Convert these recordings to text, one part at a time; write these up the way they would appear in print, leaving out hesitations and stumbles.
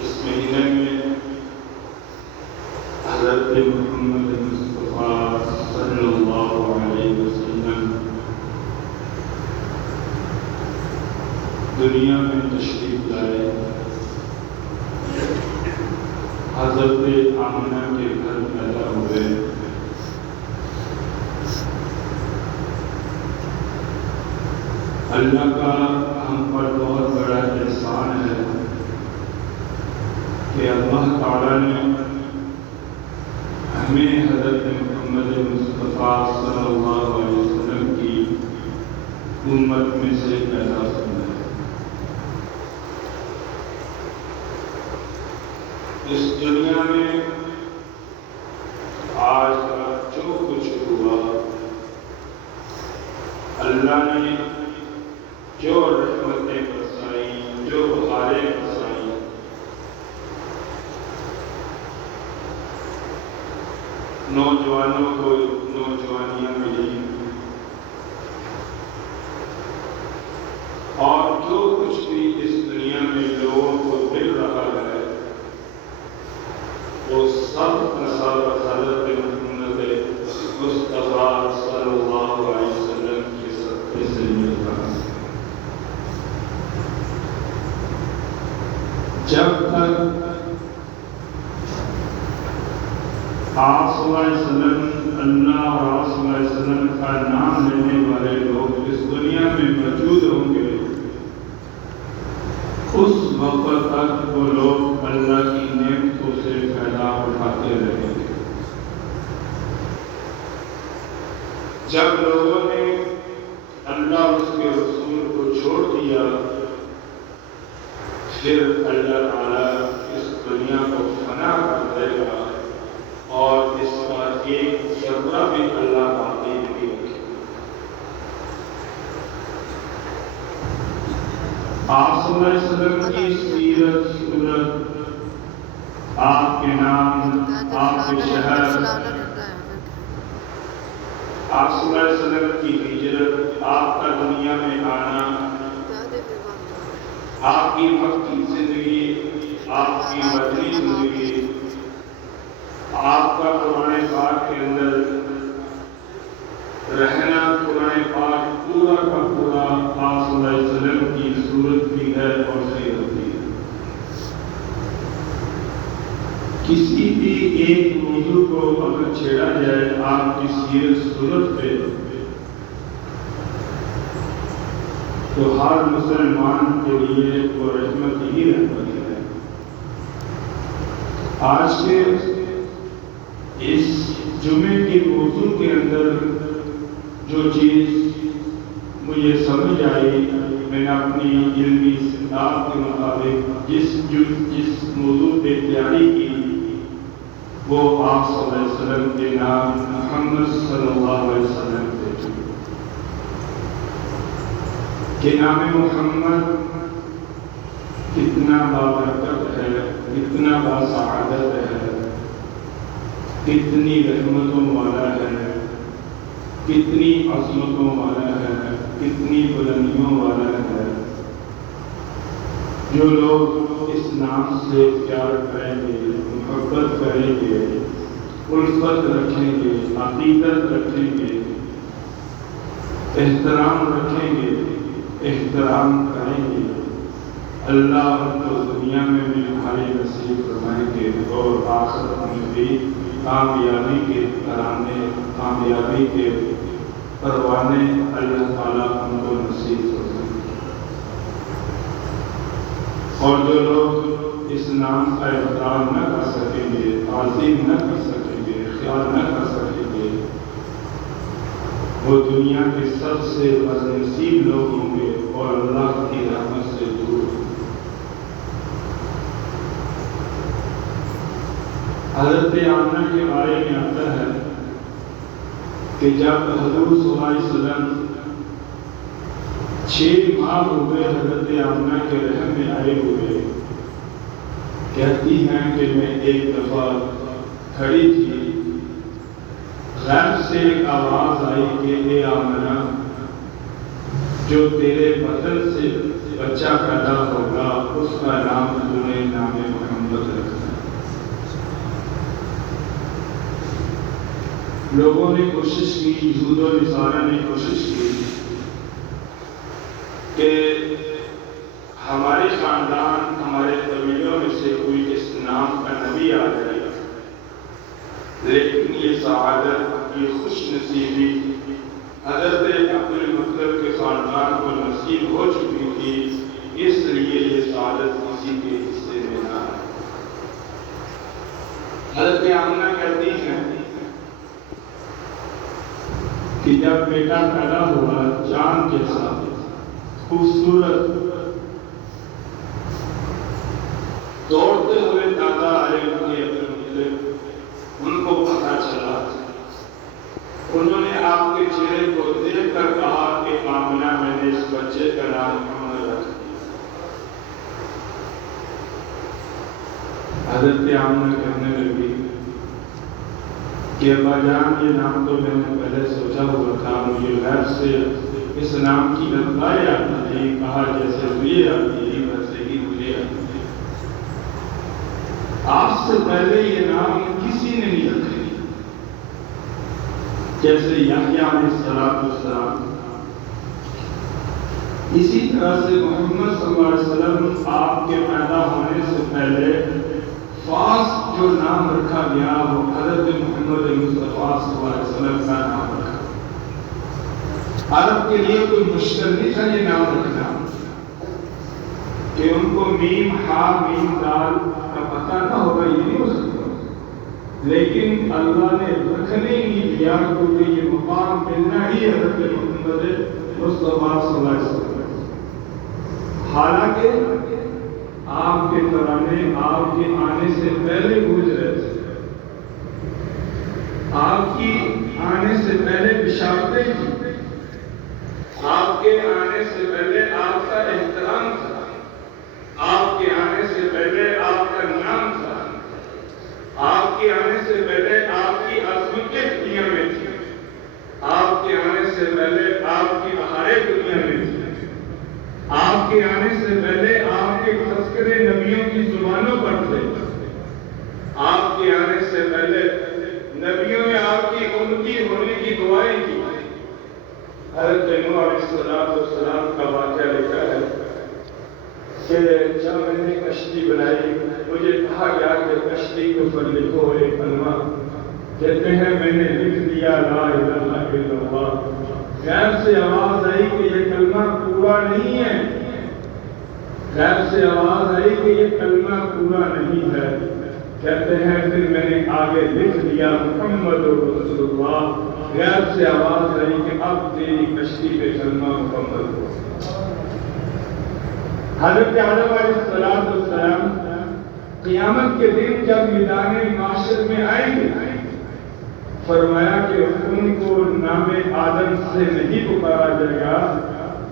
اس مہینے میں حضرت محمد مصطفیٰ صلی اللہ علیہ وسلم دنیا میں تشریف لائے۔ حضرت آمنہ کے گھر پیدا ہوئے۔ اللہ کا ہم پر بہت بڑا احسان ہے کہ اللہ تعالیٰ نے ہمیں حضرت محمد مصطفیٰ صلی اللہ علیہ وسلم کی امت میں سے پیدا فرمایا۔ اس دنیا میں آج تک جو کچھ ہوا، اللہ نے جو رحمتیں برسائی، جو بہاریں برسائی، نوجوانوں کو نوجوانیاں ملی، اور جو کچھ بھی اس دنیا میں لوگوں کو مل رہا ہے وہ سب کا سب حضرت محمد مصطفیٰ صلی اللہ علیہ وسلم کے صدقے سے مل رہا ہے۔ جب تک آپ صلی اللہ علیہ وسلم، اللہ اور آپ صلی اللہ علیہ وسلم کا نام لینے والے لوگ اس دنیا میں موجود ہوں گے، اس وقت تک وہ لوگ اللہ کی نعمتوں سے فائدہ اٹھاتے رہیں گے۔ جب لوگوں نے اللہ اور اس کے رسول کو چھوڑ دیا، پھر اللہ تعالیٰ اس دنیا کو فنا کر دے گا اور اس کا ایک ذرہ بھی اللہ باقی نہیں رکھے گا۔ آپ صلی اللہ علیہ وسلم کی سیرت، صورت، آپ کے نام، آپ کے شہر، آپ صلی اللہ علیہ وسلم کی ہجرت، آپ کا دنیا میں آنا، آپ کی مکی زندگی، آپ کی مدنی زندگی، آپ کا قرآن پاک کے اندر رہنا، قرآن پاک پورا کا پورا آپ صلی اللہ علیہ وسلم کی صورت بھی ہے اور سیرت بھی ہے۔ کسی بھی ایک موضوع کو اگر چھیڑا جائے آپ کی سیرت صورت پہ، تو ہر مسلمان کے لیے وہ رحمت ہی رحمت ہے۔ آج کے اس جمعے کے موضوع کے اندر جو چیز مجھے سمجھ آئی، میں نے اپنی علمی استطاعت کے مطابق جس موضوع پہ تیاری کی، وہ آپ صلی اللہ علیہ وسلم کے نام محمد صلی اللہ علیہ وسلم پہ کہ نام محمد کتنا بابرکت ہے، کتنا باسعادت ہے، کتنی رحمتوں والا ہے، کتنی عظمتوں والا ہے، کتنی بلندیوں والا ہے۔ جو لوگ اس نام سے پیار کریں گے، محبت کریں گے، الفت رکھیں گے، عقیدت رکھیں گے، احترام رکھیں گے، احترام کریں گے، اللہ ان کو دنیا میں بھی بھائی نصیب فرمائیں گے اور آخرت میں بھی کامیابی کے ترانے، کامیابی کے پروانے اللہ تعالیٰ ان کو نصیب فرمائیں گے۔ اور جو لوگ اس نام کا احترام نہ کر سکیں گے، تعظیم نہ کر سکیں گے، خیال نہ کر سکیں گے، وہ دنیا کے سب سے بدنصیب لوگ ہوں گے اور اللہ کی رحمت سے دور ہوں گے۔ حضرت آمنہ کے بارے میں آتا ہے کہ جب حضور صلی اللہ علیہ وسلم 6 ماہ ہوئے حضرت آمنہ کے رحم میں آئے ہوئے، کہتی ہیں کہ میں ایک دفعہ کھڑی تھی، غیب سے ایک آواز آئی کہ اے آمنہ، جو تیرے بدن سے بچہ پیدا ہوگا اس کا نام تمہیں نام محمد لوگوں نے کوشش کی، یہود و نصارہ نے کوشش کی کہ ہمارے خاندان، ہمارے قبیلوں میں سے کوئی اس نام کا نبی آ جائے، لیکن یہ سعادت، یہ خوش نصیبی حضرت عبد المطلب کے خاندان کو نصیب ہو چکی تھی، اس لیے یہ سعادت کسی کے حصے میں نہ آئی۔ حضرت آمنہ کہتی ہیں کہ جب بیٹا پیدا ہوا چاند جیسا خوبصورت، دوڑتے ہوئے دادا آئے ان کے عبد المطلب، ان کو پتہ چلا، انہوں نے آپ کے چہرے کو دیکھ کر کہا کہ آمنہ میں نے اس بچے کا نام محمد رکھ دیا۔ حضرت آمنہ کہنے لگی کہ ابا جان، یہ نام تو میں نے پہلے سوچا ہوا تھا، مجھے غیب سے اس نام کی لطائیں آتی تھی، کہا جیسے تجھے آتی ہے ویسے ہی مجھے آتی ہے۔ آپ سے پہلے یہ نام کسی نے نہیں رکھا، جیسے یحییٰ علیہ السلام۔ اسی طرح سے محمد صلی اللہ علیہ وسلم آپ کے پیدا ہونے سے پہلے خاص جو نام رکھا گیا وہ حضرت محمد مصطفیٰ صلی اللہ علیہ وسلم کا نام رکھا۔ عرب کے لیے کوئی مشکل نہیں تھا یہ نام رکھنا، کہ ان کو میم ہا میم دال کا پتہ نہ ہوگا، یہ نہیں ہو سکتا، لیکن اللہ نے رکھنے نہیں دیا کیونکہ یہ مقام ملنا ہی حضرت محمد مصطفیٰ صلی اللہ علیہ وسلم۔ حالانکہ آپ کے ترانے آپ کے آنے سے پہلے گونج رہے تھے، آپ کی آنے سے پہلے بشارتیں تھیں، آپ کے آنے سے پہلے آپ کا احترام تھا، آپ کے آنے سے پہلے آپ کا نام تھا، آپ کے آنے سے پہلے آپ کی عظمتیں دنیا میں تھیں، آپ کے آنے سے پہلے آپ کی بہاریں دنیا میں تھیں، آپ کے آنے سے پہلے آپ کے تذکرے نبیوں کی زبانوں پر تھے، آپ کے آنے سے پہلے نبیوں نے آپ کی امتی ہونے کی دعائیں کی۔ حضرت نوح علیہ السلام کا واقعہ لکھا ہے کہ جب میں نے کشتی بنائی، مجھے کہا گیا کہ کشتی کے اوپر لکھو ایک کلمہ، کہتے ہیں میں نے لکھ دیا لا الہ الا اللہ۔ غیب سے آواز آئی کہ یہ کلمہ پورا نہیں ہے، غیب سے آواز آئی کہ یہ کلمہ پورا نہیں ہے، کہتے ہیں پھر میں نے آگے لکھ دیا محمد رسول اللہ۔ غیب سے آواز آئی کہ اب تیری کشتی پہ کلمہ مکمل ہو۔ حضرت آدم علیہ السلام قیامت کے دن جب میدان معاشر میں آئیں گے، فرمایا کہ ان کو نام آدم سے نہیں پکارا جائے گا،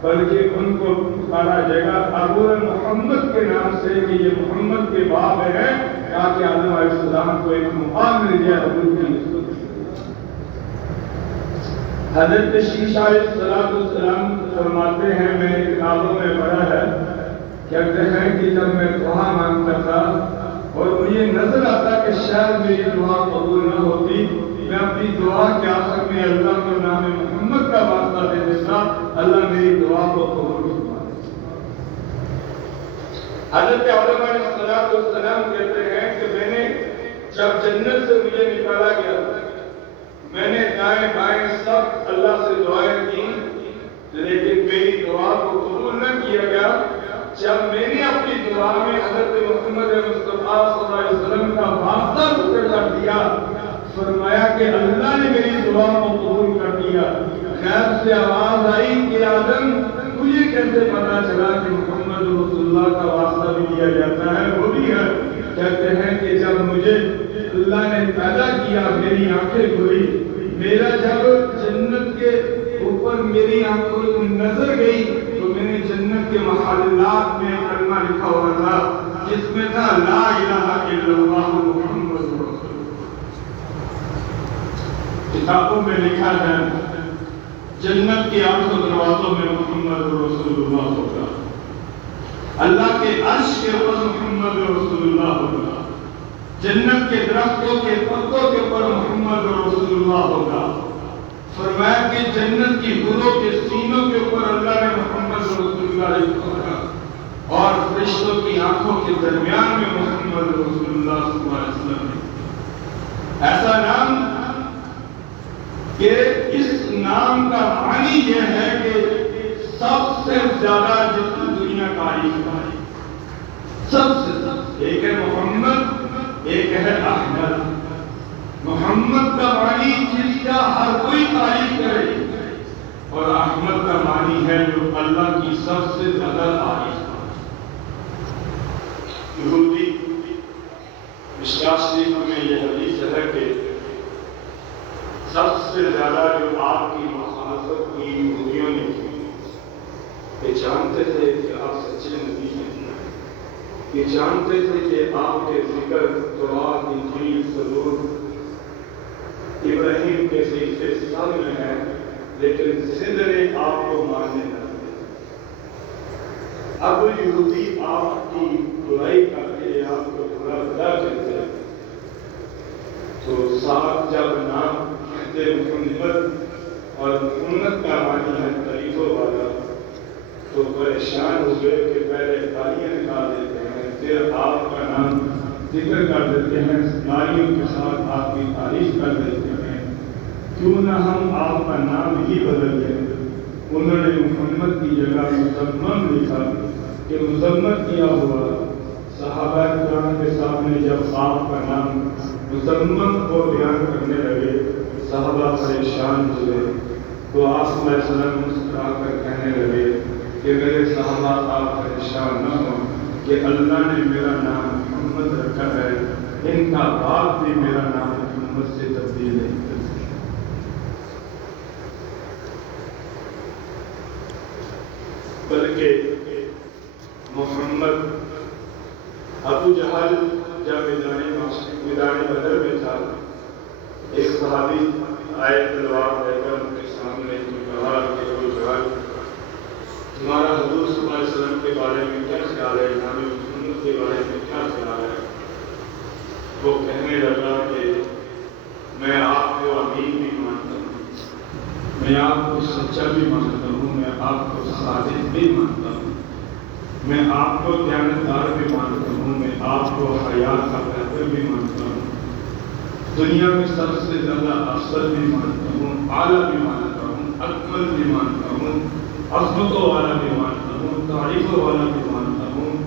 بلکہ ان کو پکارا جائے گا ابو محمد کے نام سے، کہ یہ محمد کے باپ ہیں، تاکہ آدم علیہ السلام کو ایک مقام مل جائے ابو کی نسبت۔ حضرت شیشہ علیہ السلام فرماتے ہیں، میں نے کتابوں میں پڑھا ہے، کہتے ہیں کہ جب میں دعا مانگتا تھا اور مجھے نظر آتا کہ شاید میری دعا قبول نہ ہوتی، میں اپنی دعا کے آخر میں اللہ کو نام محمد کا واسطہ دے دیتا، اللہ میری دعا کو قبول فرما دیتا۔ حضرت آدم علیہ السلام کہتے ہیں کہ میں نے جب جنت سے مجھے نکالا گیا، میں نے دائیں بائیں سب اللہ سے دعائیں کی، لیکن میری دعا کو قبول نہ کیا گیا۔ جب میں نے اپنی دعا میں حضرت محمد مصطفیٰ صلی اللہ علیہ وسلم کا واسطہ ذکر کر دیا، فرمایا کہ اللہ نے میری دعا کو قبول کر دیا۔ غیب سے آواز آئی کہ آدم مجھے کیسے پتا چلا کہ محمد رسول اللہ کا واسطہ بھی دیا جاتا ہے؟ وہ بھی ہے، کہتے ہیں کہ جب مجھے اللہ نے پیدا کیا، میری آنکھیں کھلی، میرا جب جنت کے اوپر میری آنکھوں کو نظر گئی تو میں نے جنت کے محلات میں کلمہ لکھا ہوا تھا جس میں تھا لا الہ الا اللہ محمد رسول اللہ۔ کتابوں میں لکھا ہے جنت کے 8 دروازوں میں محمد رسول اللہ ہوگا، اللہ کے عرش کے اوپر محمد رسول اللہ ہوگا، جنت کے درختوں کے پتوں کے اوپر محمد رسول اللہ ہوگا۔ فرمایا کہ جنت کی حوروں کے سینوں کے اوپر اللہ نے محمد رسول اللہ لکھا ہوگا، اور فرشتوں کی آنکھوں کے درمیان میں محمد رسول اللہ صلی اللہ علیہ وسلم نے ایسا نام کہ اس نام کا معنی یہ ہے کہ سب سے زیادہ جس کی دنیا تعریف ہے، سب سے زیادہ، ایک ہے محمد، ایک ہے احمد۔ محمد کا معنی جس کا ہر کوئی تعریف کرے، اور احمد کا معنی ہے جو اللہ کی سب سے زیادہ تعریف کرے۔ یہودی مشکوٰۃ شریف میں یہ حدیث ہے کہ سب سے زیادہ جو آپ کی مخالفت کی یہودیوں نے کی، یہ جانتے تھے کہ آپ سچے نبی ہیں، یہ جانتے تھے کہ آپ کے ذکر تورات، انجیل، زبور، ابراہیم کے صحیفے سب میں ہے، لیکن ضد نے آپ کو ماننے نہ دیا۔ اب یہودی آپ کی برائی کر کے آپ کو برا بھلا کہتے ہیں، تو ساتھ جب نام کہتے محمد، اور محمد کا معنی ہے تعریفوں والا، تو پریشان ہو گئے کہ پہلے گالیاں نکال دیتے ہیں، پھر آپ کا نام ذکر کر دیتے ہیں، گالیوں کے ساتھ آپ کی تعریف کر دیتے ہیں، کیوں نہ ہم آپ کا نام ہی بدل دیں۔ انہوں نے محمد کی جگہ مزمم لکھا کہ مذمت کیا ہوا۔ صحابہ کرام کے سامنے جب آپ کا نام مذمم کو بیان کرنے لگے، صحابہ پریشان ہوئے، تو آپ صلی اللہ علیہ وسلم مسکرا کر کہنے لگے کہ میرے صحابہ آپ پریشان نہ ہوں کہ اللہ نے میرا نام محمد رکھا ہے، ان کا باپ بھی میرا نام محمد سے تبدیل نہیں کر سکتا۔ بلکہ محمد ابو جہل جب میدان بدر میں تھا، ایک صحابی آئے تلوار لے کر ان کے سامنے کہا کہ ابو جہل، تمہارا حضور صلی اللہ علیہ وسلم کے بارے میں کیا خیال ہے، نام محمد کے بارے میں کیا خیال ہے؟ وہ کہنے لگا کہ میں آپ کو امین بھی مانتا ہوں، میں آپ کو سچا بھی مانتا ہوں، میں آپ کو صادق بھی مانتا ہوں، میں آپ کو دیانتدار بھی مانتا ہوں، میں آپ کو حیا کا بہتر بھی مانتا ہوں، دنیا میں سب سے زیادہ افضل بھی مانتا ہوں، اعلیٰ بھی مانتا ہوں، اکمل بھی مانتا ہوں، عظمتوں والا بھی مانتا ہوں، تعریفوں والا بھی مانتا ہوں،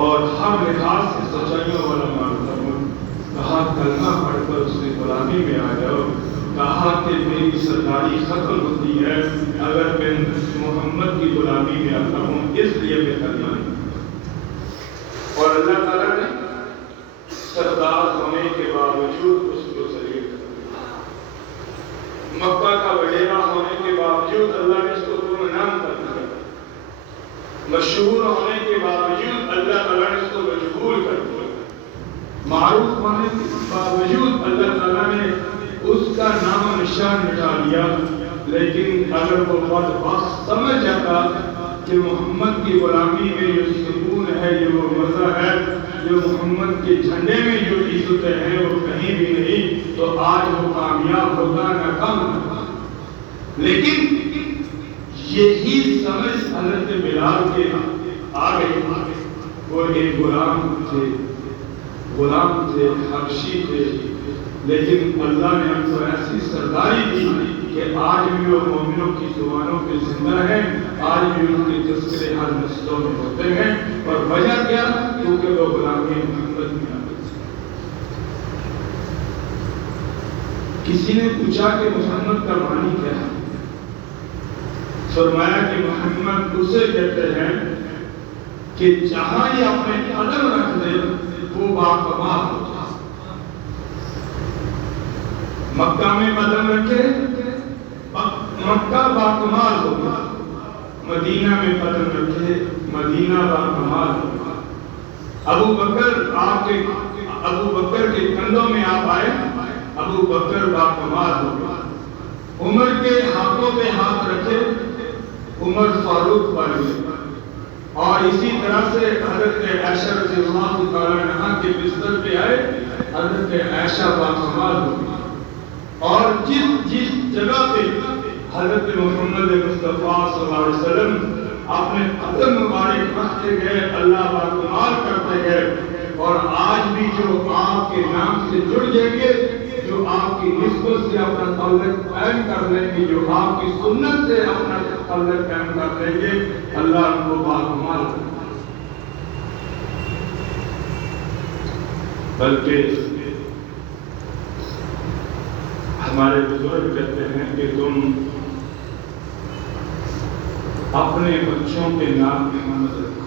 اور ہر لحاظ سے سچائیوں والا مانتا ہوں۔ کہا کلمہ پڑھ کر اس کی غلامی میں آ جاؤ۔ کہا کہ میری سرداری ختم ہوتی ہے اگر میں محمد کی غلامی میں آتا ہوں، اس لیے میں کلمہ نہیں۔ اور اللہ تعالیٰ نے سردار ہونے کے باوجود اس کو ذلیل کر دیا، مکہ کا وڈیرا ہونے کے باوجود اللہ نے اس کو گمنام کر دیا، مشہور ہونے کے باوجود اللہ تعالیٰ نے اس کو مجبور کر دیا، معروف ہونے کے باوجود اللہ تعالیٰ نے اس کا نام و نشان مٹا دیا۔ لیکن اگر وہ بدبخت سمجھ جاتا کہ محمد کی غلامی میں جو سکون ہے، جو مزہ ہے، جو محمد کے جھنڈے میں جو عزتیں ہیں وہ کہیں بھی نہیں، تو آج وہ کامیاب ہوتا، ناکام ہوتا۔ لیکن یہی سمجھ حضرت بلال کے آ گئی۔ وہ ایک غلام تھے، حبشی تھے، لیکن اللہ نے ان کو ایسی سرداری دی کہ آج بھی وہ مومنوں کی زبانوں پہ زندہ ہیں، آج بھی ان کے تذکرے ہر نسلوں میں ہوتے ہیں۔ اور وجہ کیا؟ کیونکہ وہ غلامی محمد میں آ گئے۔ کسی نے پوچھا کہ محمد کا معنی کیا ہے؟ فرمایا کہ محمد اسے کہتے ہیں کہ جہاں یہ اپنے قدم رکھ دے وہ باکمال ہو جائے۔ مکہ میں قدم رکھے مکہ باکمال ہوگا، مدینہ میں قدم رکھے مدینہ باکمال ہوگا۔ ابو بکر کے کندھوں میں آپ آئے، ابو بکر باکمال ہوگا۔ عمر کے ہاتھوں پہ ہاتھ رکھے، عمر فاروق بن گئے۔ اور اسی طرح سے حضرت عائشہ رضی اللہ تعالیٰ عنہا کے بستر پہ آئے حضرت عائشہ باکمال ہوئی، اور جس جگہ پہ حضرت محمد مصطفیٰ صلی اللہ علیہ وسلم اپنے قدم مبارک رکھتے گئے، اللہ باکمال کرتے گئے، اور آج بھی جو آپ کے نام سے جڑ جائیں گے، جو آپ کی نسبت سے اپنا تعلق قائم کر لیں گے، جو آپ کی سنت سے اپنا تعلق قائم کر لیں گے، اللہ ان کو باکمال کرے۔ بلکہ ہمارے بزرگ کہتے ہیں کہ تم اپنے بچوں کے نام محمد رکھو۔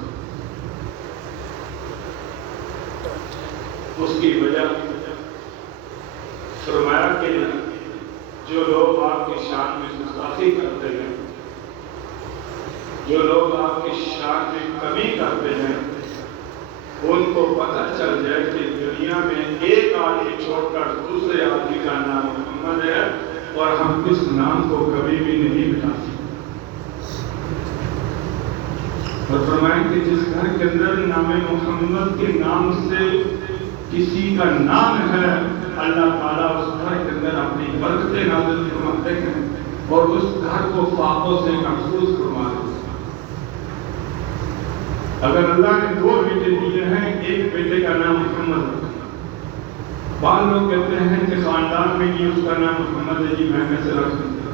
اس کی وجہ فرمایا کہ جو لوگ آپ کی شان میں گستاخی کرتے ہیں، جو لوگ آپ کی شان میں کمی کرتے ہیں، ان کو پتہ چل جائے کہ دنیا میں ایک آدمی چھوڑ کر دوسرے آدمی کا نام محمد ہے، اور ہم اس نام کو کبھی بھی نہیں مٹا سکتے۔ اور فرمائیں کہ جس گھر کے اندر نام محمد کے نام سے کسی کا نام ہے، اللہ تعالیٰ اس گھر کے اندر اپنی برکتیں نازل فرماتے ہیں، اور اس گھر کو فاقوں سے محفوظ فرما دیتے ہیں۔ اگر اللہ نے 2 بیٹے دیے ہیں، ایک بیٹے کا نام محمد رکھا، بعض لوگ کہتے ہیں کہ خاندان میں ہی اس کا نام محمد ہے، جی میں کیسے رکھ سکتا،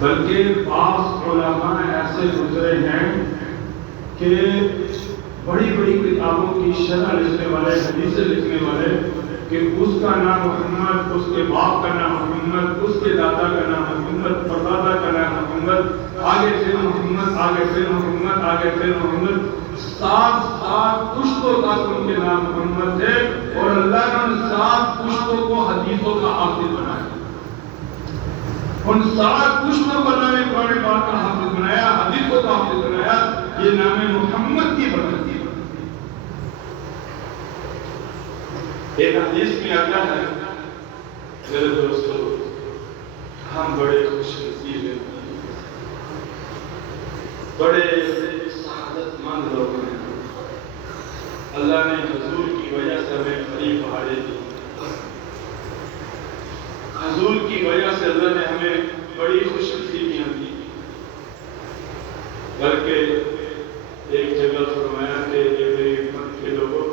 بلکہ بعض علماء ایسے گزرے ہیں کہ بڑی بڑی کتابوں کی شرح لکھنے والے، حدیثیں لکھنے والے، کہ اس کا نام محمد، اس کے باپ کا نام محمد، اس کے دادا کا نام محمد، پردادا کا نام محمد، آگے پھر محمد، آگے پھر محمد، آگے پھر محمد، 7 پشتوں تک ان کے نام محمد ہے، اور اللہ نے ان 7 پشتوں کو حدیثوں کا حافظ بنایا۔ ان 7 پشتوں کو اللہ نے قرآن پاک کا حافظ بنایا، حدیثوں کا حافظ بنایا۔ یہ نام محمد کی برکت ہے۔ ایک حدیث میں آتا ہے، میرے دوستو، ہم بڑے خوش نصیب ہیں، بڑے سعادت مند لوگ ہیں، اللہ نے حضور کی وجہ سے ہمیں بڑی بہاریں دی، حضور کی وجہ سے اللہ نے ہمیں بڑی خوش نصیبیاں دی۔ بلکہ ایک جگہ فرمایا کہ میری امت کے لوگوں،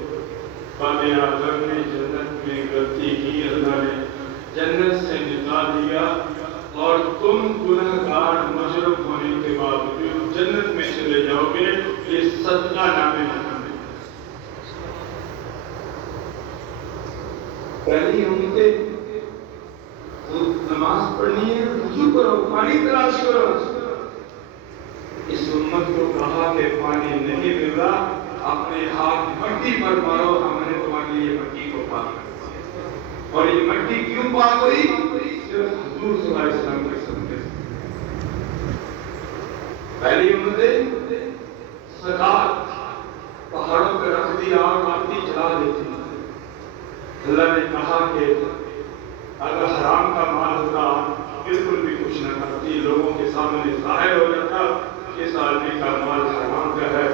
باب آدم نے جنت میں غلطی کی، اللہ نے جنت سے نکال دیا، اور تم گنہگار مجرم ہونے کے باوجود جنت میں چلے جاؤ گے، یہ صدقہ نام محمد ہے۔ پہلی امتیں نماز پڑھنی ہے، وضو کرو، پانی تلاش کرو۔ اس امت کو کہا کہ پانی نہیں مل رہا، اپنے ہاتھ مٹی پر مارو، ہم نے تمہارے لیے مٹی کو پاک کر دیا۔ اور یہ مٹی کیوں پاک ہوئی؟ صرف حضور صلی اللہ علیہ وسلم کے صدقے سے۔ پہلی امتیں زکات پہاڑوں پہ رکھ دی، آگ آتی جلا دیتی۔ اللہ نے کہا کہ اگر حرام کا مال ہوتا بالکل بھی کچھ نہ کرتی، لوگوں کے سامنے ظاہر ہو جاتا کہ اس آدمی کا مال حرام کا ہے۔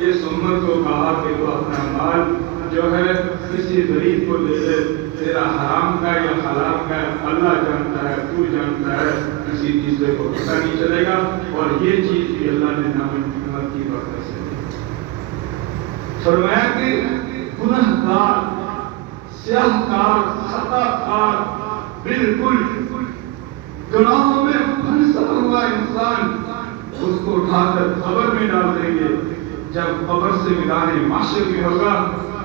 اس امت کو کہا کہ وہ اپنا مال جو ہے کسی غریب کو دے دے، تیرا حرام کا یا حلال کا اللہ جانتا ہے، تو جانتا ہے، کسی تیسرے کو پتہ نہیں چلے گا۔ اور یہ چیز بھی اللہ نے نام محمد کی برکت سے دی۔ فرمایا کہ گنہگار، سیاہ کار، خطا کار، بالکل گناہوں میں پھنسا ہوا انسان، اس کو اٹھا کر قبر میں ڈال دیں گے۔ جب قبر سے میدان محشر میں ہوگا،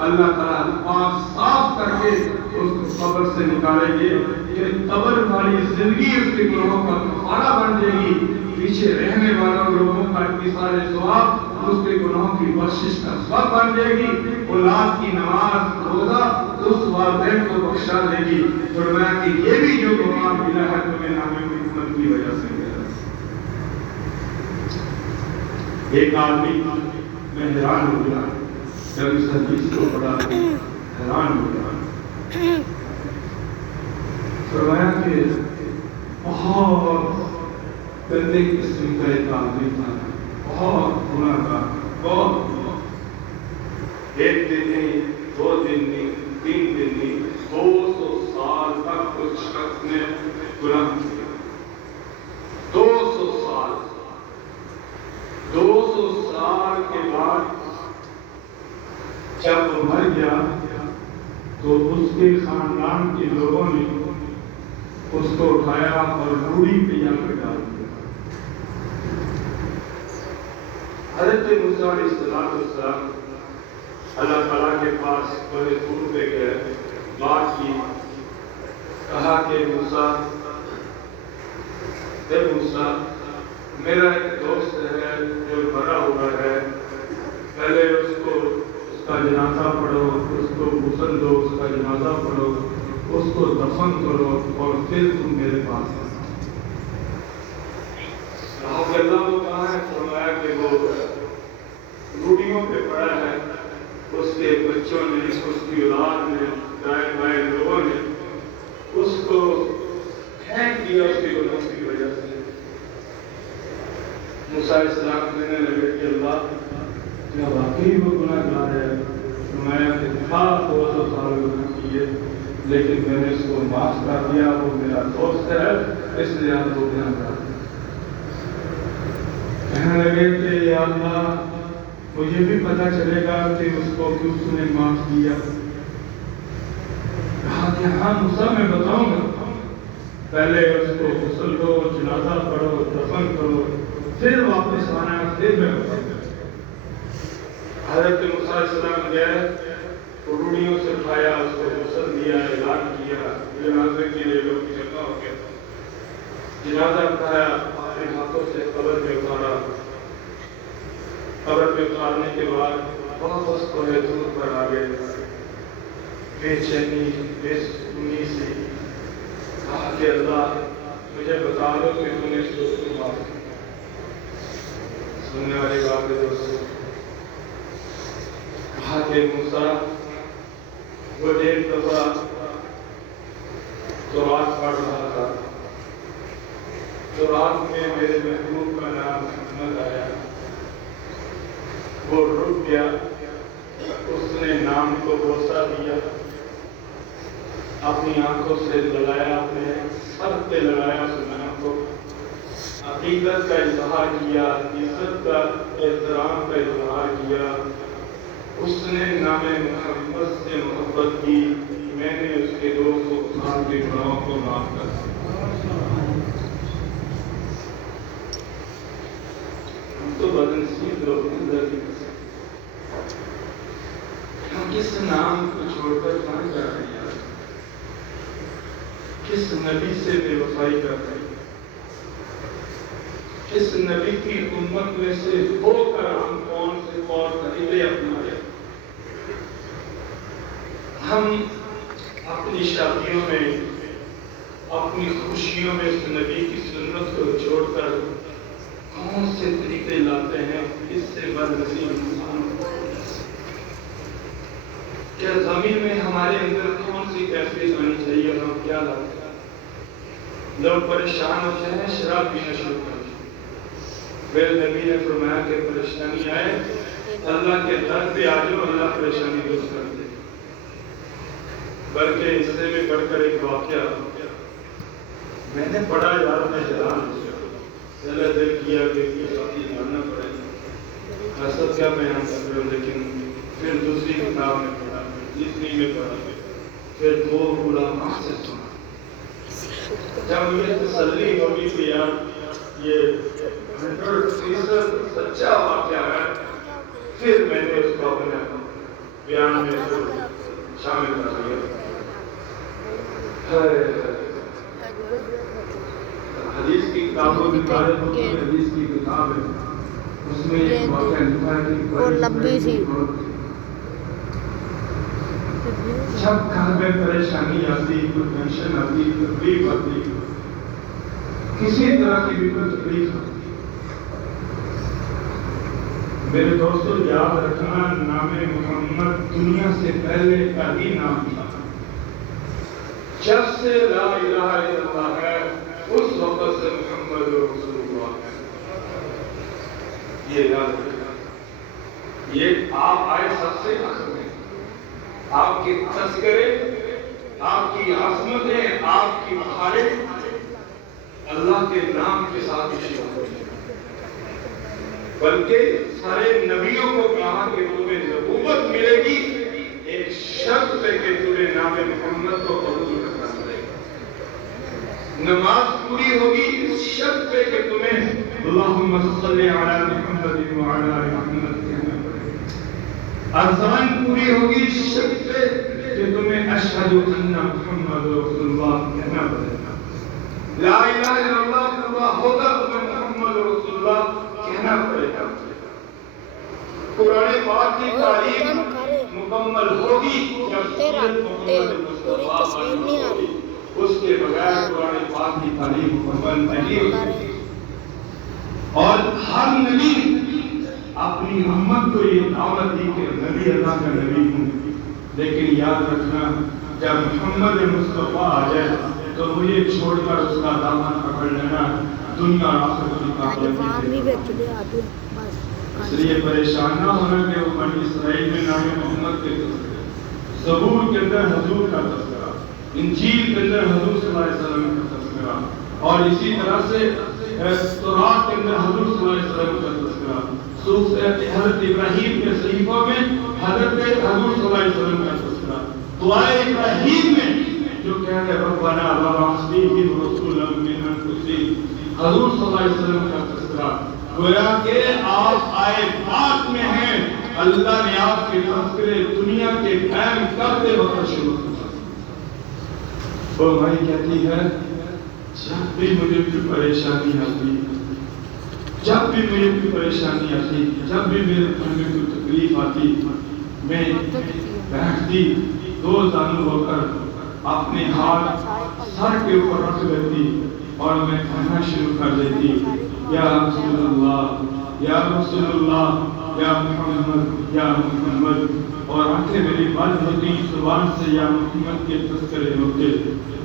اللہ تعالیٰ پاک صاف کر کے اس کو قبر سے نکالیں گے کہ قبر والی زندگی اس کے گناہوں کا کفارہ بن جائے گی، پیچھے رہنے والوں لوگوں کا انتظار ثواب اس کے گناہوں کی بخشش کا سبب بن جائے گی۔ اولاد کی نماز روزہ اس والدین کو بخشا دے گی۔ فرمایا کہ یہ بھی جو گناہ ملا ہے تمہیں نام محمد کی وجہ سے ملا۔ ایک آدمی میں حیران ہو گیا جب اس حدیث کو پڑھا، حیران ہو گیا۔ فرمایا کہ بہت گندے قسم کا ایک آدمی تھا، بہت گناہ گار، بہت۔ ایک دن نہیں، 2 دن نہیں، 3 دن تو اس کے خاندان کے لوگوں نے اس کو اٹھایا اور روڑی پہ جا کر ڈال دیا۔ حضرت موسیٰ علیہ السلام اللہ تعالیٰ کے پاس بڑے دور پہ گئے، بات کی، کہا کہ موسیٰ، اے موسیٰ، میرا ایک دوست ہے جو مرا ہوا ہے، پہلے اس کا جنازہ پڑھو، اس کو غسل دو، اس کا جنازہ پڑھو، اس کو دفن کرو اور پھر تم میرے پاس آؤ۔ کہا کہ اللہ کو کہاں ہے؟ فرمایا کہ وہ روڑیوں پہ پڑا ہے، اس کے بچوں نے، اس کی اولاد نے، دائیں بائیں لوگوں نے اس کو پھینک دیا اس کے گناہوں کی وجہ سے۔ موسیٰ علیہ السلام کہنے لگے کہ اللہ، کیا واقعی وہ گناہ گار ہے؟ فرمایا کہ 200 سال گناہ کیے، لیکن میں نے اس کو معاف کر دیا، وہ میرا دوست ہے، اس لیے آپ کو گناہ گار۔ کہنے لگے کہ یا اللہ، مجھے بھی پتہ چلے گا کہ اس کو کیوں تم نے معاف کیا؟ کہا کہ ہاں موسیٰ، میں بتاؤں گا، پہلے اس کو غسل دو، جنازہ پڑھو، دفن کرو، پھر واپس آنا، پھر میں بتاؤں گا۔ حضرت موسیٰ علیہ السلام گئے، روڑیوں سے اٹھایا، اس کو غسل دیا، اعلان کیا، جنازے کے لیے لوگ جمع ہو گئے، جنازہ اٹھایا، اپنے ہاتھوں سے قبر میں اتارا، قبر میں اتارنے کے بعد واپس کوہ طور پر آ گئے، بے چینی، بے سکونی سے کہا کہ اللہ، مجھے بتا دو کہ تم نے اس کو کیوں معاف کیا؟ سننے والی بات ہے دوستوں، کہا کہ موسیٰ، وہ ایک دفعہ تورات پڑھ رہا تھا، تورات میں میرے محبوب کا نام محمد آیا، وہ رک گیا، اس نے نام کو بوسہ دیا، اپنی آنکھوں سے لگایا، اپنے سر پہ لگایا اس نام کو، عقیدت کا اظہار کیا، عزت کا، احترام کا اظہار کیا، اس نے نام محمد سے محبت کی، میں نے اس کے 200 سال کے گناہوں کو معاف کر دیا۔ ہم تو بدنصیب لوگ ہیں درجے سے، ہم کس نام کو چھوڑ کر کہاں جا رہے ہیں؟ کس نبی سے بے وفائی کر رہے ہیں؟ کس نبی کی امت میں سے ہو کر ہم کون سے اور طریقے اپنا رہے ہیں؟ ہم اپنی شادیوں میں، اپنی خوشیوں میں اس نبی کی سنت کو چھوڑ کر کون سے طریقے لاتے ہیں؟ اس سے بدنصیب انسان۔ کیا زمین میں ہمارے اندر کون سی کیفیت ہونی چاہیے اور ہم کیا لاتے ہیں؟ لوگ پریشان ہوتے ہیں، شراب پینا شروع کر دیں۔ میرے نبی نے فرمایا کہ پریشانی آئے، اللہ کے در پہ آ جاؤ، اللہ پریشانی دور کر دے۔ بلکہ اس سے بھی بڑھ کر ایک واقعہ میں نے پڑھا، یار میں حیران پہلے دل کیا کہ جاننا پڑے گا، حسد کیا بیان کر رہے ہو، لیکن پھر دوسری کتاب میں پڑھا، تیسری میں پڑھا، پھر 2 علماء سے سنا۔ جب مجھے تسلی ہوگی کہ یار یہ 100% سچا واقعہ ہے، پھر میں نے اس کو اپنے بیان میں شامل کر لیا۔ حدیث کی کتابوں کی تاریخ میں حدیث کی کتاب ہے، اس میں ایک واقعہ لکھا ہے کہ اور لمبی سی جب گھر میں پریشانی آتی، کوئی ٹینشن آتی، تکلیف آتی، کسی طرح کی بھی کوئی تکلیف آتی، میرے دوستوں یاد رکھنا، نام محمد دنیا سے پہلے کا ہی نام تھا۔ جب سے لا الہ الا اللہ ہے، اس وقت سے محمد رسول اللہ ہے۔ یہ یاد رکھنا، یہ آپ آئے سب سے آخر میں، آپ کے تذکرے، آپ کی عظمتیں، آپ کی مہارت اللہ کے نام کے ساتھ شروع ہوئی، بلکہ سارے نبیوں کو کہا کہ تمہیں نبوت ملے گی ایک ایک شرط پہ کہ تمہیں نام محمد کو قبول کرنا پڑے گا. نماز پوری ہوگی اس شرط پہ کہ تمہیں اللہم صلی علی محمد وعلی آل محمد کہنا پڑے گا. اذان پوری ہوگی اس شرط پہ کہ تمہیں اشہد ان محمد رسول اللہ کہنا پڑے گا. لا الہ الا اللہ پورا ہوگا تمہیں محمد رسول اللہ کہنا پڑے گا. قرآن پاک کی تعلیم مکمل ہوگی جب سورت محمد مصطفیٰ ہوگی. اس کے بغیر قرآن پاک کی تعلیم مکمل نہیں ہوگی. اور ہر نبی اپنی امت کو یہ دعوت دی کہ نبی اللہ کا نبی ہوں، لیکن یاد رکھنا جب محمد مصطفیٰ آ جائے تو مجھے چھوڑ کر اس کا دامن پکڑ لینا، دنیا اور آخرت کی کامیابی. اس لیے پریشان نہ ہونا کہ وہ بنی اسرائیل میں نام محمد کے تذکرے، زبور کے اندر حضور کا تذکرہ، انجیل کے اندر حضور صلی اللہ علیہ وسلم کا تذکرہ، اور اسی طرح سے تورات کے اندر حضور صلی اللہ علیہ وسلم کا تذکرہ، حضرت ابراہیم کے صحیفوں میں حضرت حضور صلی اللہ علیہ وسلم کا تذکرہ، دعائے ابراہیم میں جو کہہ رہے ربنا وابعث فیہم رسولا من انفسہم، حضور صلی اللہ علیہ وسلم کا تذکرہ. گویا کہ آپ آئے بات میں ہیں، اللہ نے آپ کے تذکرے دنیا کے قائم کرتے وقت شروع کیا. وہ بھائی کہتی ہے جب بھی مجھے کوئی پریشانی آتی، جب بھی مجھے کوئی پریشانی آتی، جب بھی میرے گھر میں کوئی تکلیف آتی، میں بیٹھتی دو زانو ہو کر اپنے ہاتھ سر کے اوپر رکھ لیتی اور میں کہنا شروع کر دیتی یا رسول اللہ یا رسول اللہ یا محمد یا محمد. اور آنکھیں میری بند ہوتی، زبان سے یا محمد کے تذکرے ہوتے.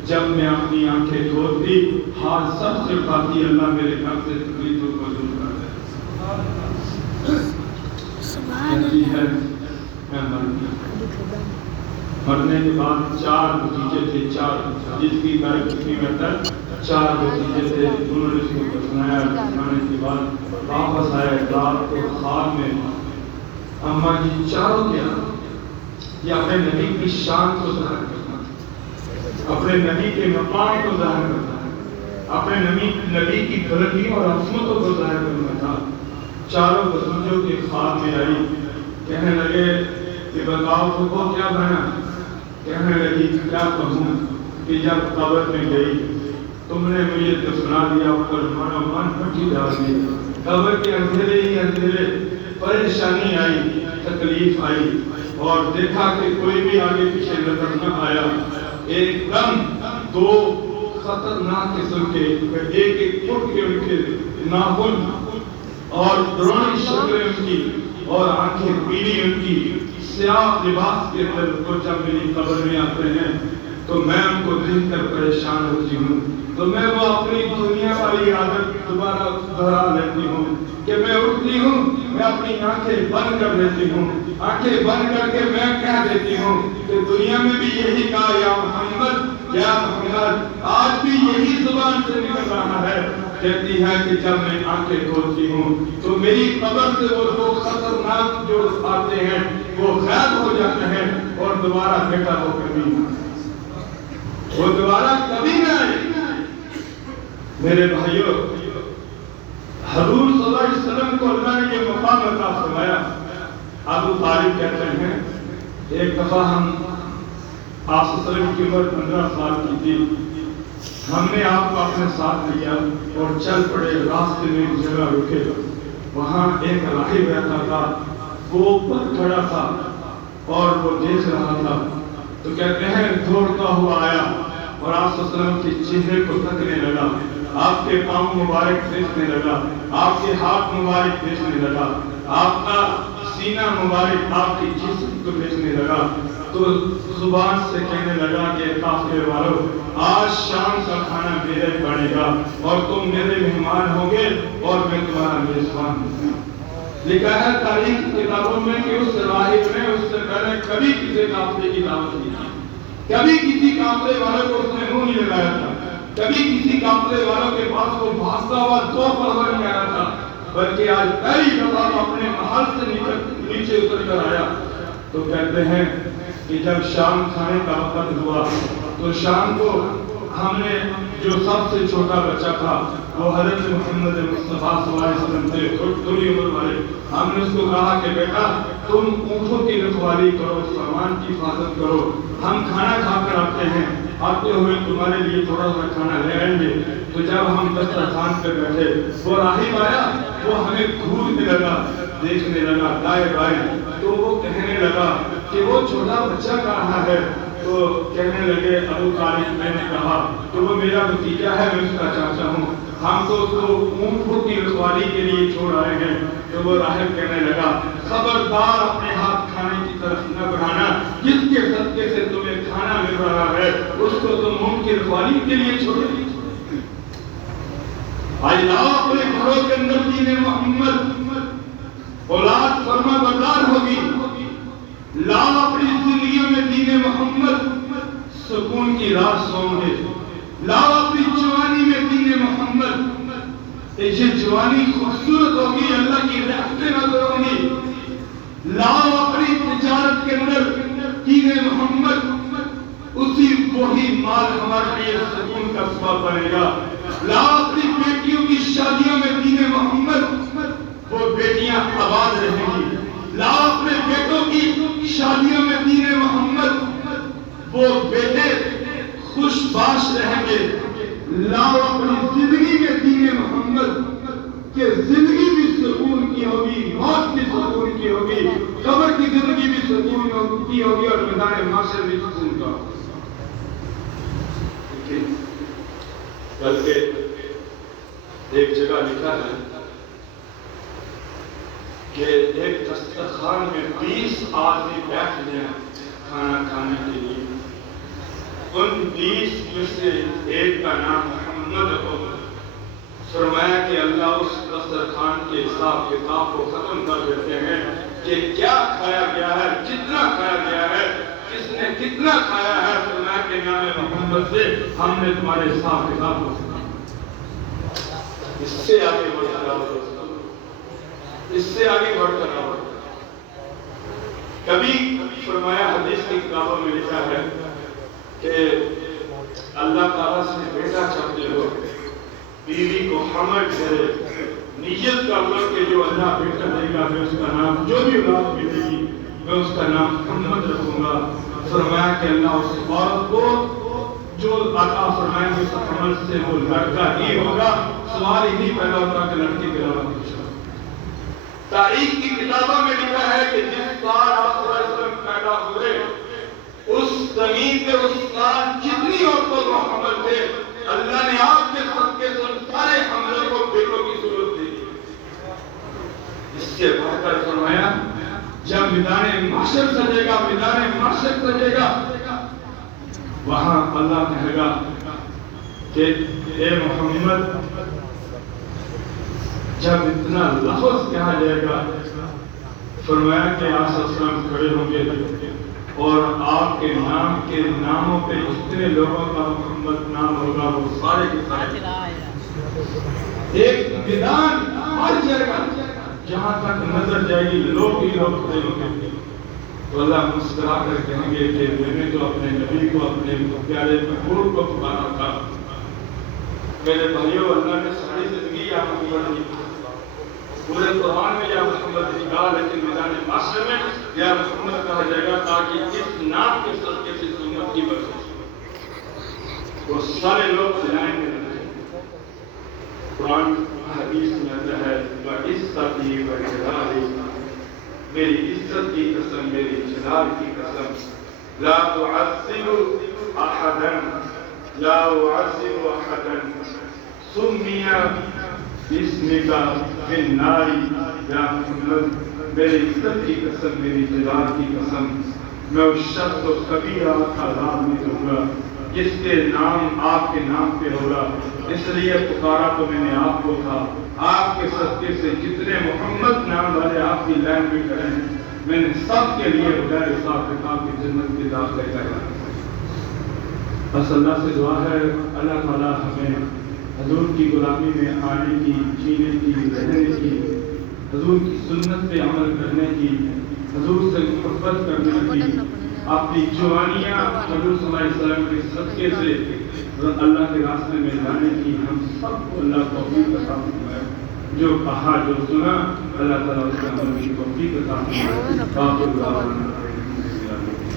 جب میں اپنی آنکھیں کھولتی ہاتھ سب سے اٹھاتی، اللہ میرے گھر سے تکلیفوں کو دور کر دے. کہتی ہے میں مر گیا. مرنے کے بعد 4 بھتیجے تھے، 4 جس کی تاریخ کتنی بہتر 4 بھتیجے تھے. انہوں نے اس کو دفنایا. دفنانے کے بعد واپس آئے رات کو خواب میں اماں جی چاروں کیا یہ اپنے نبی کی شان کو ظاہر کرنا، اپنے نبی کے مقام کو ظاہر کرنا، اپنے نبی کی بلندی اور عظمتوں کو ظاہر کرنا تھا. چاروں بزرگوں کے خواب میں آئی، کہنے لگے کہ بتاؤ تم کو کیا بنا. کہنے لگی کیا کہوں کہ جب قبر میں گئی تم نے مجھے دفنا دیا اور مانو من پھٹی ڈال دی. قبر کے اندھیرے ہی اندھیرے پریشانی آئی، تکلیف آئی، اور دیکھا کہ کوئی بھی آگے پیچھے نظر نہ آیا. ایک دم 2 خطرناک قسم کے ایک فٹ کے ان کے ناخن اور درونی شکلیں ان کی اور آنکھیں پیلی ان کی، سیاہ لباس کے اندر وہ جب میری قبر میں آتے ہیں تو میں ان کو دیکھ کر پریشان ہوتی ہوں. تو میں وہ اپنی دنیا والی عادت دوبارہ دہرا لیتی ہوں کہ میں اٹھتی ہوں، میں اپنی آنکھیں بند کر لیتی ہوں، آنکھیں بند کر کے میں کہہ دیتی ہوں کہ دنیا میں بھی یہی کہا یا محمد یا محمد. آج بھی یہی زبان سے نکل رہا ہے. کہتی ہے کہ جب میں آنکھیں کھولتی ہوں تو میری قبر سے وہ 2 خطرناک جو آتے ہیں وہ غائب ہو جاتے ہیں اور دوبارہ بیٹا ہو کر بھی وہ دوبارہ کبھی نہ آئے. میرے بھائیوں، حضور صلی اللہ علیہ وسلم کو اللہ نے یہ مقام عطا فرمایا. ابو طالب کہتے ہیں ایک دفعہ ہم آپ صلی اللہ علیہ وسلم کی عمر 15 سال کی تھی. ہم نے آپ کو اپنے ساتھ لیا اور چل پڑے. راستے میں ایک جگہ رکے، وہاں ایک راہب رہتا تھا. وہ اوپر کھڑا تھا اور وہ دیکھ رہا تھا. تو کہتے ہیں دوڑتا ہوا آیا اور آپ صلی اللہ علیہ وسلم کے چہرے کو تکنے لگا، آپ کے پاؤں مبارک دیکھنے لگا، آپ کے ہاتھ مبارک دیکھنے لگا، آپ کا سینہ مبارک آپ کی جسم کو دیکھنے لگا. تو زبان سے کہنے لگا کہ قافلے والوں، آج شام کا کھانا میرے بنے گا اور تم میرے مہمان ہوگے اور میں تمہارا میزبان ہوں. لکھا ہے تاریخ کتابوں میں کہ اس راہب نے اس سے پہلے کبھی کسی قافلے کی دعوت نہیں کی، کبھی کسی قافلے والوں کو اس نے منہ نہیں لگایا تھا، کبھی کسی قافلے والوں کے پاس وہ بھاگتا ہوا 2 پہر نہیں آیا تھا، بلکہ آج پہلی دفعہ اپنے محل سے نیچے اتر کر آیا. تو کہتے ہیں کہ جب شام کھانے کا وقت ہوا تو شام کو ہم نے جو سب سے چھوٹا بچہ تھا وہ حضرت محمد مصطفیٰ صلی اللہ علیہ وسلم تھے، تھوڑی عمر والے. ہم نے اس کو کہا کہ بیٹا تم اونٹوں کی رکھوالی کرو، سامان کی حفاظت کرو، ہم کھانا کھا کر آتے ہیں، آتے ہوئے تمہارے لیے تھوڑا سا کھانا لے آئیں گے. تو جب ہم دسترخوان پہ بیٹھے وہ راہب آیا، وہ ہمیں گھورنے لگا، دیکھنے لگا دائیں بائیں. تو وہ کہنے لگا کہ وہ چھوٹا بچہ کہاں ہے؟ تو کہنے لگے ابو طالب، میں نے کہا کہ وہ میرا بھتیجا ہے، میں اس کا چاچا ہوں، ہم تو اس کو اونٹوں کی رکھوالی کے لیے چھوڑ آئے ہیں. تو وہ راہب کہنے لگا خبردار اپنے ہاتھ کھانے کی طرف نہ بڑھانا، جس کے صدقے سے تمہیں کھانا مل رہا ہے اس کو تم اونٹ کی رکھوالی کے لیے چھوڑ. آج لاؤ اپنے گھروں کے اندر دین محمد، اولاد فرما بردار ہوگی. لاؤ اپنی زندگیوں میں دین محمد، سکون کی رات سوؤں گے. لاؤ اپنی جوانی میں دین محمد، یہ جوانی خوبصورت ہوگی، اللہ کی رحمتیں نظر ہوں گی. لاؤ اپنی تجارت کے اندر دین محمد، اسی وہی مال ہمارے لیے سکون کا سبب بنے گا. لاؤ اپنی بیٹیوں کی شادیوں میں دین محمد، وہ بیٹیاں آباد رہیں گی. لاؤ اپنے بیٹوں کی شادیوں میں دین محمد، وہ بیٹے خوش باش رہیں گے. لاؤ اپنی زندگی میں دین محمد کہ زندگی بھی سکون کی ہوگی، موت بھی سکون کی ہوگی، قبر کی زندگی بھی سکون کی ہوگی اور میدان محشر بھی سکون کا. بلکہ ایک جگہ لکھا ہے کہ ایک دسترخوان میں 20 آدمی بیٹھ گئے کھانا کھانے کے لیے. ان 20 میں سے ایک کا نام محمد ہو. فرمایا کہ اللہ اس دسترخوان کے حساب کتاب کو ختم کر دیتے ہیں کہ کیا کھایا گیا ہے، کتنا کھایا گیا ہے، کس نے کتنا کھایا ہے. فرمایا کہ نام محمد سے ہم نے تمہارے حساب کتاب کو ختم. اس سے آگے بڑھ کر آؤ، اس سے آگے بڑھ کر آؤ. کبھی فرمایا حدیث کی کتابوں میں لکھا ہے کہ اللہ تعالیٰ سے بیٹا چاہتے ہو، بیوی کو حمل کرے، نیت کر لو کہ جو اللہ بیٹا دے گا میں اس کا نام، جو بھی اولاد ملے گی میں اس کا نام محمد رکھوں گا. فرمایا کہ اللہ اس عورت کو جو عطا فرمائیں گے اس حمل سے وہ لڑکا ہی ہوگا. سوال ہی نہیں پیدا ہوتا کہ لڑکی کے علاوہ کچھ. تاریخ کی کتابوں میں لکھا ہے کہ جس سال آپ صلی اللہ علیہ وسلم پیدا ہوئے اس زمین پہ اس سال جتنی عورتوں کو حمل تھے اللہ نے آپ کے صدقے سے ان سارے حملوں کو بیٹوں کی صورت دے دی. اس سے بڑھ کر فرمایا جب میدان محشر سجے گا، میدان محشر سجے گا، وہاں اللہ کہے گا کہ اے محمد جب اتنا لفظ کہا جائے گا، فرمایا کہ آپ صلی اللہ علیہ وسلم کھڑے ہوں گے اور آپ کے نام کے ناموں پہ جتنے لوگوں کا محمد نام ہوگا وہ سارے کے سارے ایک میدان بھر جائے گا، جہاں تک نظر جائے گی لوگ ہی لوگ کھڑے ہوں گے. تو اللہ مسکرا کر کہیں گے کہ میں نے تو اپنے نبی کو، اپنے پیارے محبوب کو پکارا تھا. میرے بھائیوں، اللہ نے ساری زندگی یا محمد نہیں کہا، پورے قرآن میں یا محمد نہیں کہا، لیکن میدان محشر میں یا محمد کہا جائے گا تاکہ اس نام کے صدقے سے امت کی برکت وہ سارے لوگ لائن میں رہے. قرآن حدیث میں آتا ہے وَعِزَّتِي وَجَلَالِي، میری عزت کی قسم، میری جلال کی قسم، لا تعذب احدا، لا اعذب احدا سمی باسمک فی النار. یا محمد میری عزت کی قسم، میری جلال کی قسم، میں اس شخص کو کبھی آپ کا عذاب نہیں دوں گا جس کے نام آپ کے نام پہ ہوگا. اس لیے پکارا تو میں نے آپ کو تھا. آپ کے صدقے سے جتنے محمد نام والے آپ کی لائن میں کھڑے ہیں میں نے سب کے لیے بغیر حساب کتاب کی جنت کے داخلے کرنا. بس اللہ سے دعا ہے اللہ تعالیٰ ہمیں حضور کی غلامی میں آنے کی، جینے کی، رہنے کی، حضور کی سنت پہ عمل کرنے کی، حضور سے محبت کرنے کی، اپنی جوانیاں حضور صلی اللہ علیہ وسلم کے صدقے سے اللہ کے راستے میں لانے کی ہم سب کو اللہ توفیق عطا فرمائے. جو کہا جو سنا اللہ تعالیٰ اس کے عمل کی توفیق عطا فرمائے. باقی